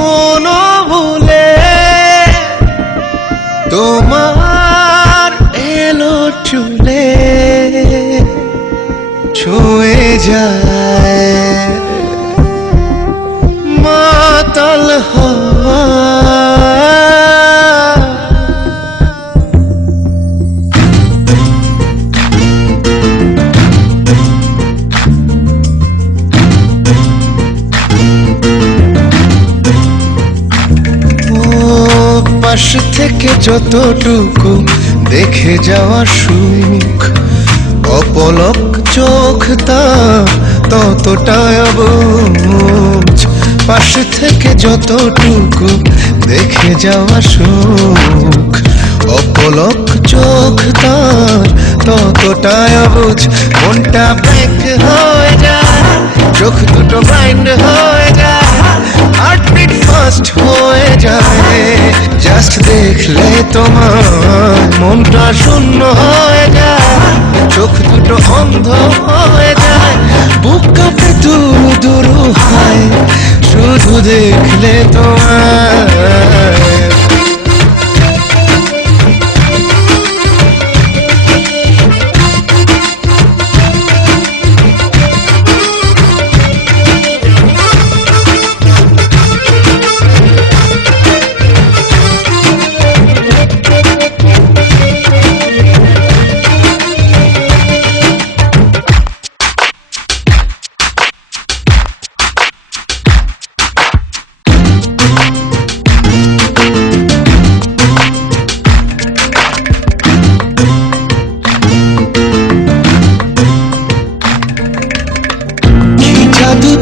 কখনো ভুলে তোমার এলো চুলে ছুঁয়ে যায় মাতাল হওয়া। পাশ থেকে যতটুকু দেখে যাওয়া সুখ অপলক চোখ তা ততটাই অবুঝ। পাশ থেকে যতটুকু দেখে যাওয়া সুখ অপলক চোখ তার ততটাই অবুঝ। মনটা ব্ল্যাঙ্ক হয়ে যায়, চোখ দুটো ব্লাইন্ড হয়ে যায়, হার্টবিট ফাস্ট হয়ে যায়। জাস্ট দেখলে তোমার মনটা শূন্য হয়ে যায়, চোখ দুটো অন্ধ হয়ে যায়, বুক কাঁপে দুরু দুরু হয় শুধু দেখলে তোমার।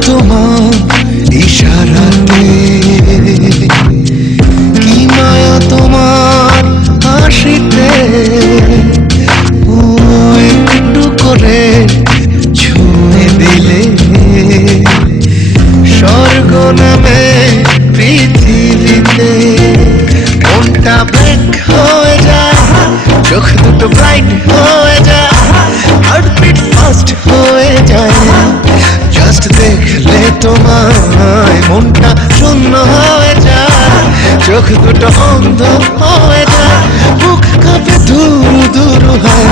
তোমার ইশারাতে কি মায়া তোমার হাসিতে, ও একটু করে ছুঁয়ে দিলে স্বর্গ নামে পৃথিবীতে। মনটা ব্ল্যাঙ্ক হয়ে যায়, চোখ দুটো ব্লাইন্ড হয়ে যায়, হার্টবিট ফাস্ট হয়ে যায়। জাস্ট দেখলে তোমায় মনটা শূন্য হয়ে যায়, চোখ দুটো অন্ধ হয়ে যায়, বুক কাঁপে দুরু দুরু হয়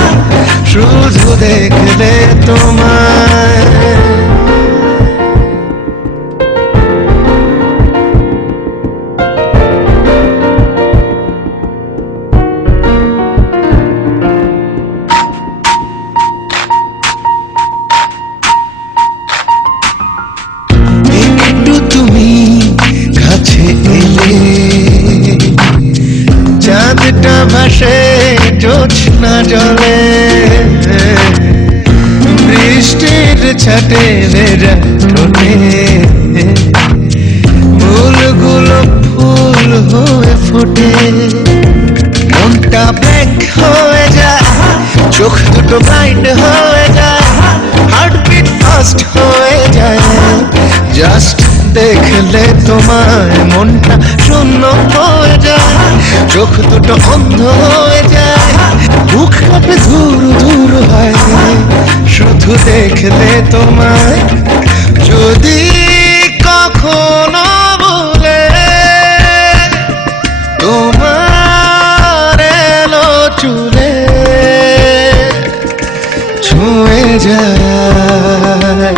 শুধু দেখলে তোমায়। তুমি কাছে এলে চাঁদটা ভাসে জোছনা জলে, বৃষ্টির ছাটে ভেজা ঠোঁটে ফুলগুলো ফুল হয়ে ফোটে। মনটা ব্ল্যাঙ্ক হয়ে যায়, চোখ দুটো ব্লাইন্ড হয়ে যায়, হার্টবিট ফাস্ট হয়ে যায়। জাস্ট দেখলে তোমায় মনটা শূন্য হয়ে যায়, চোখ দুটো অন্ধ হয়ে যায়, বুক কাঁপে ধুরু ধুরু হয় শুধু দেখলে তোমায়। যদি কখনো ভুলে তোমার এলো চুলে ছুঁয়ে যায়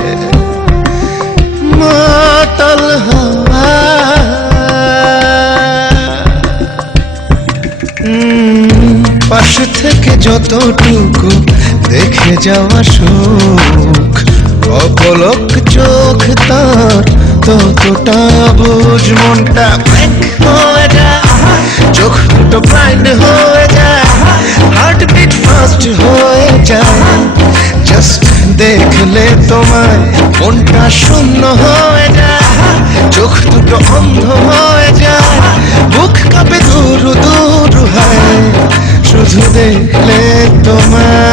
মাতাল হাওয়া। পাশ থেকে যতটুকু দেখে যাওয়া সুখ অপলক চোখ তার ততটা বুঝ। মনটা ব্ল্যাঙ্ক হয়ে যায়, চোখ দুটো ব্লাইন্ড হয়ে যায়, হার্টবিট ফাস্ট হয়ে যায়। জাস্ট দেখলে তোমায় মনটা শূন্য হয়ে যায়, চোখ দুটো অন্ধ হয়ে যায়, বুক কাঁপে দুরু দুরু হয় শুধু দেখলে তোমায়।